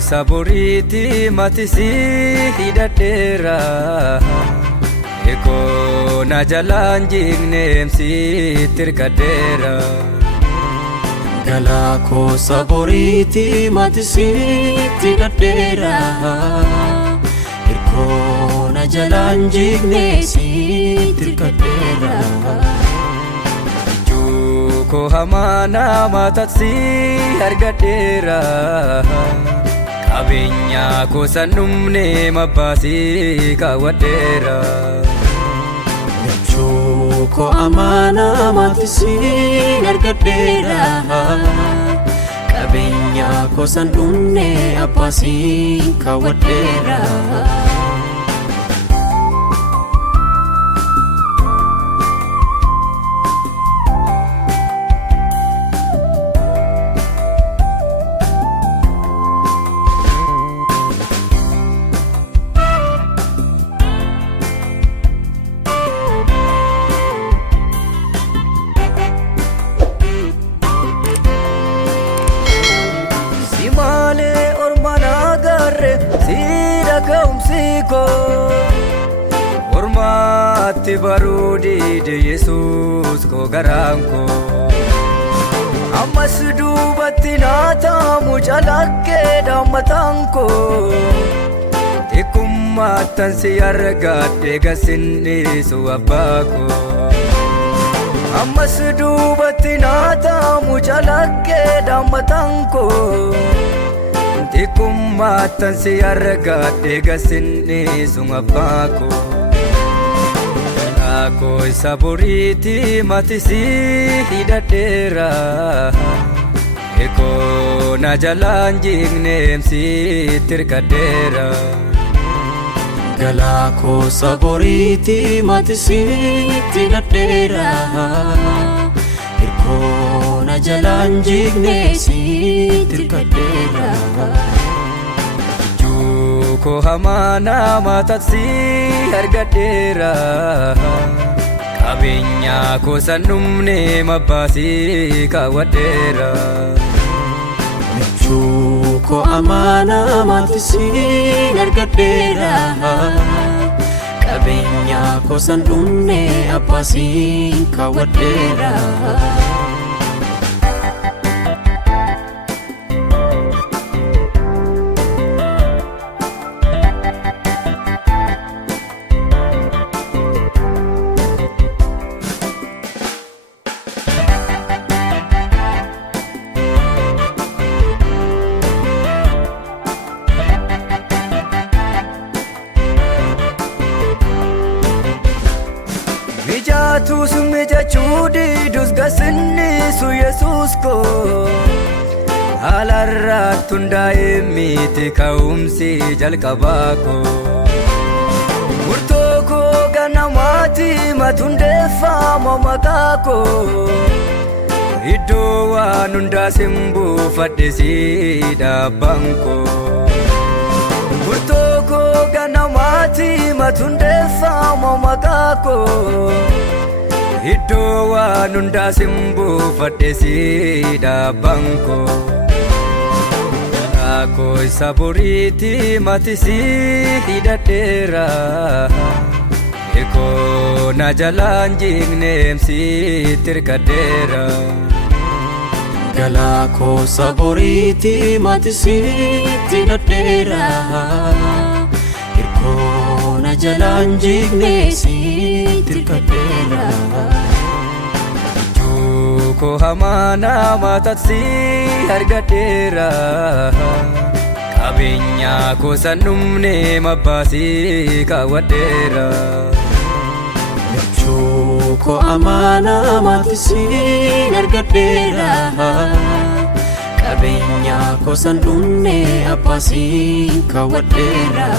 saboriti matisi hidadera eko na jalan jingnemsi tirkadera galako saboriti matisi hidadera eko na jalan jingnemsi tirkadera ko hamana matatsi argadera kabenya ko sanumne mabasi kawadera ko amana matisi argadera kabenya ko sanumne apasi kawadera kaumsiko hormati barudi de Yesus ko garanko ammas dubatti naata mucalakke dammatanko tikummaatan si argadhe gasinni su abbako ammas dubatti naata mucalakke dammatanko tikummaatan si argadhe gasinni sun abbako ako saboriti matisi hidadera eko na jalan jingnemsi tirkadera galako saboriti matisi hidadera eko na jalan jingnemsi tirkadera ko hamana matatsi argadera kabenya ko sanumne mabasi kawadera ko amana matisi argadera kabenya ko sanumne apasi kawadera Vijatu sumeja chudi dus gasinni su Yesus ko halarra tunda emiti kaumsi jalqabako murtoko ganamati matundefa mamakako iddo waan hunda simbu fadhisi dhaabbanko murtoko ganamati matundefa mamakako iddo waan hunda simbu fadhisi dhaabbanko ako saboriti matisi hidadera eko na jalan jingnemsi tirkadera galako saboriti matisi hidadera eko na jalan jingnemsi tirkadera ko hamana matatsi argadera kabenya ko sanumne mabasi kawadera ko amana matisi argadera kabenya ko sanumne apasi kawadera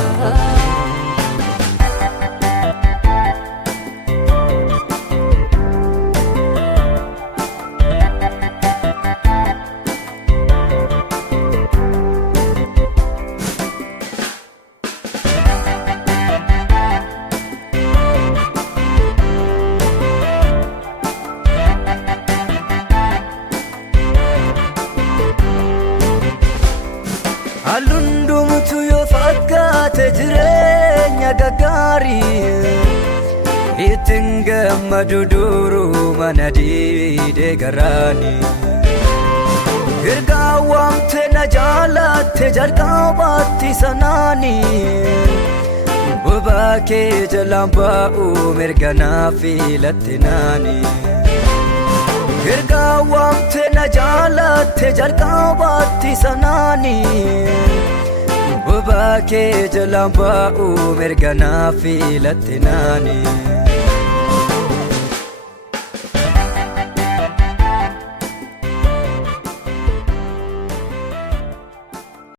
alun Ittin gammadu duruu mana diidee garaani Ergaa waamte na jaalatte jalqabaatti sanaani Bobaa kee jalaan baa'uu mirga naa filatte naani Ergaa waamte na jaalatte jalqabaatti sanaani Bobaa kee jalaan baa'uu mirga naa filatte naani